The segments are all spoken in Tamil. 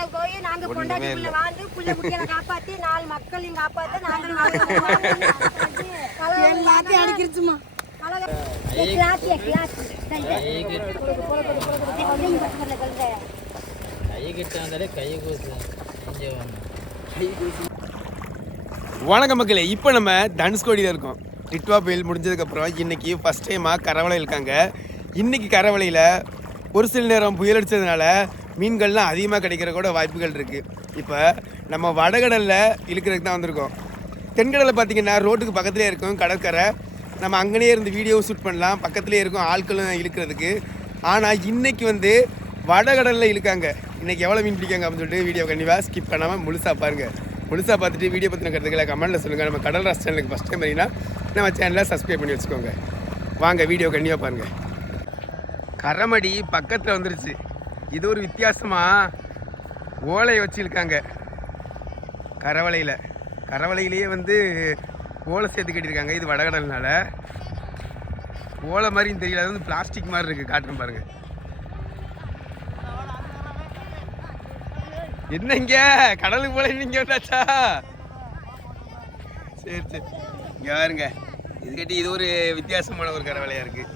கடலை போய் நாங்க ஒண்ணுமே பொண்டாட்டி இல்ல. புள்ள வாழ்ந்து புள்ள குட்டிகளை காப்பாத்தி நாலு மக்களையும் காப்பாத்தி நாங்களும் எல்லாத்தையும் அடிக்கிறச்சுமா கிளாத்தியா கிளாத்தி கை கிட்ட வந்தாலே கை கூசு வணக்கம் மக்களே இப்போ நம்ம தனுஷ்கோடியில் இருக்கோம் டிட்வா புயல் முடிஞ்சதுக்கப்புறம் இன்னைக்கு ஃபஸ்ட் டைமாக கரவலை இருக்காங்க இன்னைக்கு கரவலையில் ஒரு சில நேரம் புயல் அடித்ததுனால மீன்கள்லாம் அதிகமாக கிடைக்கிற கூட வாய்ப்புகள் இருக்குது இப்போ நம்ம வடகடலில் இழுக்கிறதுக்கு தான் வந்திருக்கோம். தென்கடலில் பார்த்தீங்கன்னா ரோட்டுக்கு பக்கத்துலேயே இருக்கும் கடற்கரை. நம்ம அங்கேயே இருந்து வீடியோவும் ஷூட் பண்ணலாம். பக்கத்துலேயே இருக்கும் ஆட்களும் இழுக்கிறதுக்கு. ஆனால் இன்றைக்கி வந்து வடகடலில் இழுக்காங்க. இன்றைக்கி எவ்வளோ மீன் பிடிக்காங்க அப்படின்னு சொல்லிட்டு வீடியோ கண்டிப்பாக ஸ்கிப் பண்ணாமல் முழுசாக பாருங்கள் முழுசாக பார்த்துட்டு வீடியோ பற்றின கருத்துக்களை கமெண்ட்டில் சொல்லுங்கள் நம்ம கடல் ராஸ் சேனலுக்கு ஃபஸ்ட் டைம் பார்த்தீங்கன்னா நம்ம சேனலை சப்ஸ்கிரைப் பண்ணி வச்சுக்கோங்க. வாங்க வீடியோ கண்டிப்பாக பாருங்கள் கரமடி பக்கத்தில் வந்துருச்சு. இது ஒரு வித்தியாசமாக ஓலையை வச்சுருக்காங்க. கரவலையில் கரவலையிலேயே வந்து ஓலை சேர்த்து கட்டியிருக்காங்க. இது வடகடல்னால. ஓலை மாதிரியும் தெரியல. அது வந்து பிளாஸ்டிக் மாதிரி இருக்குது காட்டுறேன் பாருங்கள் என்னங்க கடலுக்கு போல நீங்க வந்தாச்சா? சரி சரி. இங்கே பாருங்க. இது கட்டி இது ஒரு வித்தியாசமான ஒரு கரவலையா இருக்குது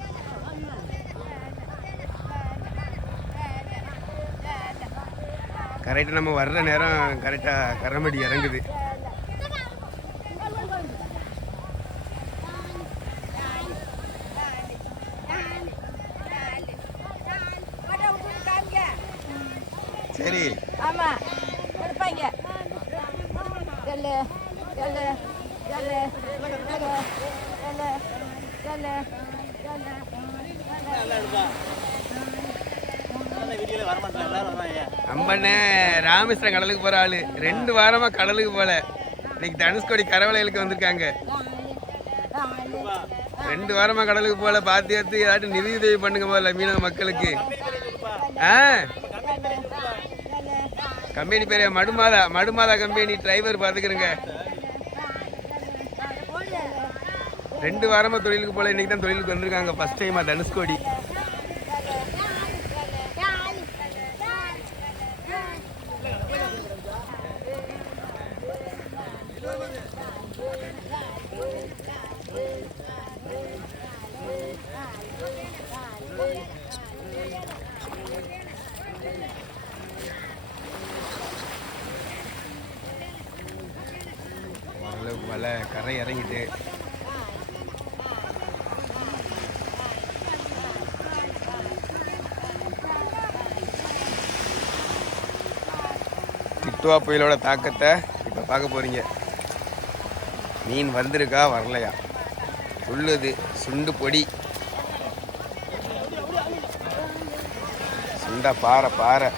கரெக்டாக நம்ம வர்ற நேரம் கரெக்டாக கரமடி இறங்குது. சரி. ஆமா. கொடுப்பாங்க எல்லு எல்லு எல்லு எல்லு எல்லு எல்லு வீடியோல அம்மண்ணே ராமேஸ்வரம் கடலுக்கு போற ஆளு. ரெண்டு வாரமா கடலுக்கு போல. இன்னைக்கு தனுஷ்கோடி கரவலைகளுக்கு வந்திருக்காங்க. ரெண்டு வாரமா கடலுக்கு போல. பார்த்து எடுத்து ஏதாட்டும் நிதி உதவி பண்ணுங்க போல மீனவ மக்களுக்கு. ஆ? கம்பெனி பேரு மடுமாதா மடுமாதா கம்பெனி டிரைவர் பார்த்துக்கிறேங்க ரெண்டு வாரமா தொழிலுக்கு போல. இன்னைக்கு தான் தொழிலுக்கு வந்திருக்காங்க. ஃபர்ஸ்ட் டைமா தனுஷ்கோடி. மலை கரை இறங்கிட்டு. டிட்டுவா புயலோட தாக்கத்தை இப்போ பார்க்க போறீங்க. மீன் வந்திருக்கா வரலையா? துள்ளுது சுண்டு பொடி. சுண்டா பாறை பாறை.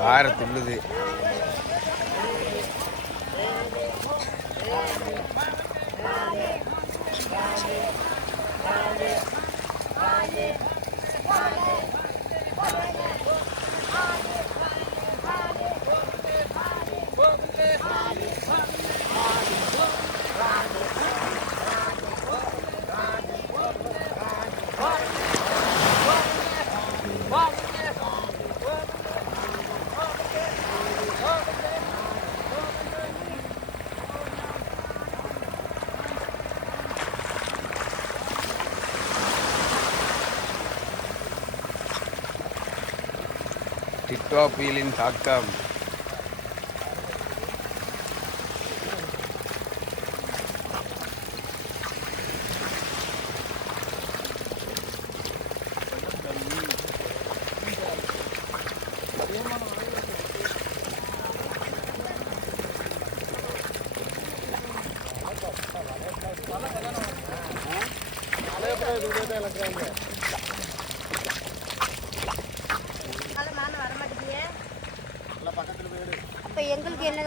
பாறை துள்ளுது. டிக்டா புயலின் தாக்கம்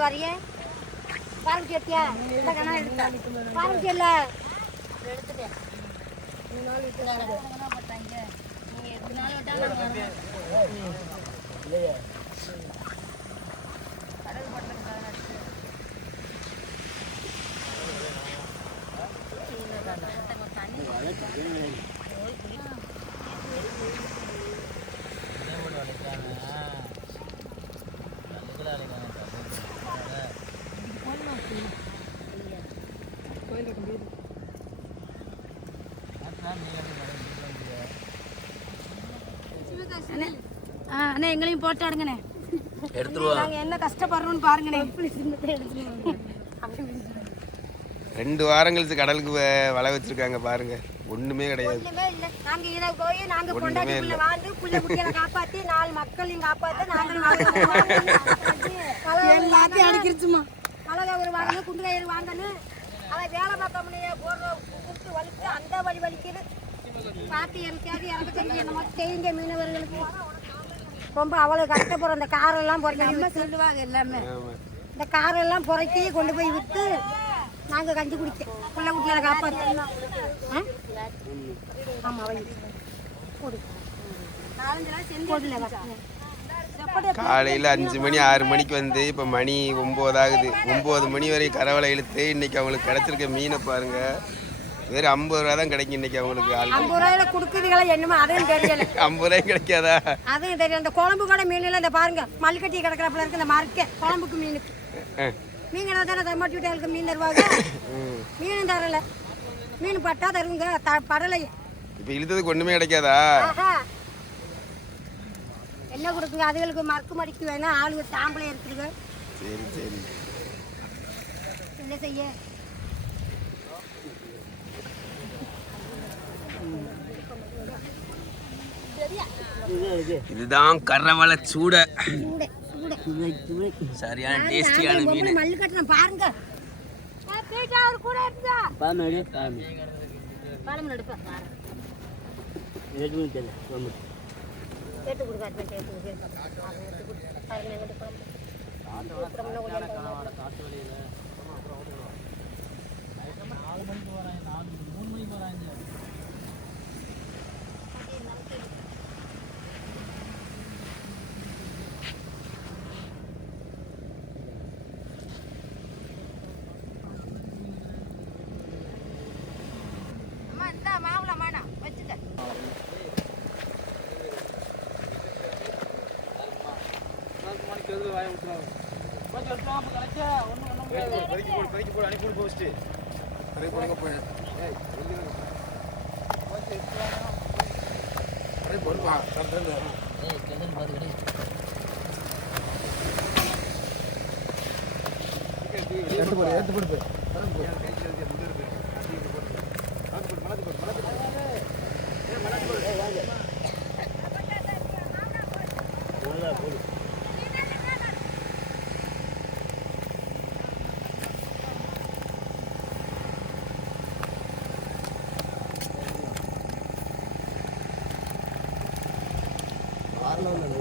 எங்களுக்கு வரைய? பாருங்க கேட்டியா இந்த கணா எடுத்தா. பாருங்க இல்ல எடுத்துட்டேன் மூணு நாள் விட்டு போட்டாங்க நீங்க எத்தனை நாள் விட்டாலும் கடல் பட்டதுக்காக தண்ணி அண்ணே எங்களையும் போட்டு அடுங்கண்ணே எடுத்துருவோம் என்ன கஷ்டப்படுறோம்னு பாருங்கண்ணே. ரெண்டு வாரம் கழிச்சு கடலுக்கு வலை வச்சிருக்காங்க பாருங்க. ஒண்ணுமே கிடையாது. நாங்க இத போய் நாங்க கொண்டாடி புள்ள வாழ்ந்து புள்ள குட்டிகளை காப்பாத்தி நாலு மக்களையும் காப்பாத்தி நாங்களும் எல்லாத்தையும் அடிக்கிருச்சுமா கலவை ஒரு வாங்கணும் குண்டு கயிறு வாங்கன்னு அவன் வேலை பார்க்க முடிய போடுற கூப்பிட்டு வலிக்கு அந்த வழி வலிக்குது பார்த்து எனக்காவது இறக்க தெரிஞ்சு என்னமோ தெரிஞ்ச மீனவர்களுக்கு ரொம்ப அவ்வளோ கஷ்டப்படுறோம். இந்த காரெல்லாம் பொறுக்கி சொல்லுவாங்க எல்லாமே. இந்த காரெல்லாம் புறக்கி கொண்டு போய் விற்று நாங்கள் கஞ்சி குடிக்க புள்ள குட்டிகளை காப்பாற்றணும் ஆமாம் வை. போடு போடுல வா. செப்படி காலையில் அஞ்சு மணி ஆறு மணிக்கு வந்து இப்போ மணி ஒம்பது ஆகுது. ஒம்பது மணி வரை கரவலை இழுத்து இன்னைக்கு அவங்களுக்கு கிடைச்சிருக்க மீனை பாருங்க. வெறும் ஐம்பது ரூபா தான் கிடைக்கும் இன்னைக்கு அவங்களுக்கு ஐம்பது ரூபாயில கொடுக்குதுங்களா என்னமோ அதுவும் தெரியல. ஐம்பது ரூபாய் கிடைக்காதா? அதுவும் தெரியல. இந்த குழம்பு கூட மீன்ல இந்த பாருங்க மல்கட்டி கிடக்கிறப்பல இருக்கு இந்த மரக்க குழம்புக்கு மீனுக்கு. அஹ். மீன் தானே தம்மாட்டி வீட்டுகளுக்கு மீன் தருவாங்க. மீனும் தரல. மீன் பட்டா தருங்க படலை இப்போ இழுத்ததுக்கு ஒன்றுமே கிடைக்காதா? என்ன கொடுக்குங்க அதுகளுக்கு மறுக்கு மடிக்கு வேணும் ஆளுங்க தாம்பளை இருக்குதுங்க. சரி சரி. என்ன செய்ய? இதுதான் கரவலை சூட. சூட சூட. சரியான டேஸ்டியான மீன். மல்லு கட்டுறேன். பாருங்க. பீட்டா, அவரு கூட இருந்தா பாலம் எடுப்பா கேட்டு கொடுக்காரு கேட்டு கொடுக்காரு பாருங்க எங்கிட்ட குழம்பு அப்புறம்னா கொஞ்சம் அம்மா இந்த மாவுல மானா வச்சுக்க செதுல வாய விட்டுறாங்க கொஞ்சம் விட்டுலாம் அப்போ கரெக்டா ஒன்றும் பண்ண முடியாது போடு பறிக்க போடு no, no.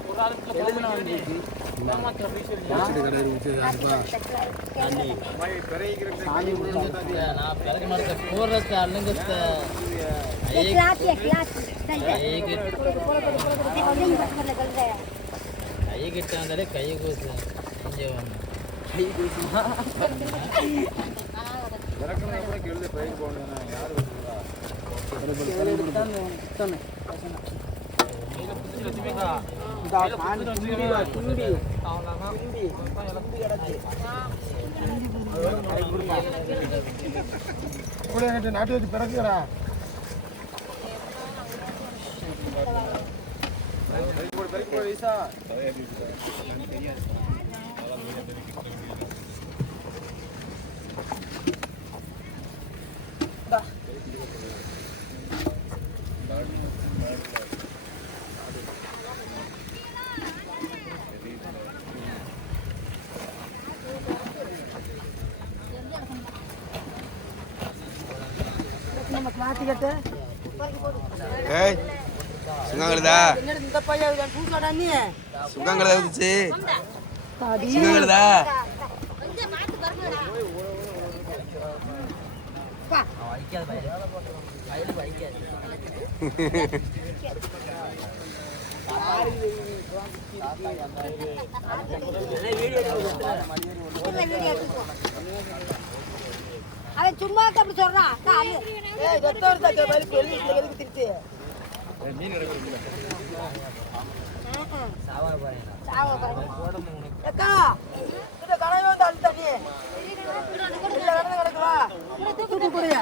பூசாடா கை சுங்கங்களுதா வந்துச்சு சுங்கங்களுதா அவன் சும்மா நாட்டு வச்சு பிறகுறா தெரியாது ஏய், ரத்தம் வருதா, அக்கா, வலிக்கு, வெளியே இதுல எதுக்கு திருட்டு? ம்ம். சாவ போறேன். அக்கா இந்த கடையை வந்து அழுத்த நீ கிடக்குவா துடி புரிய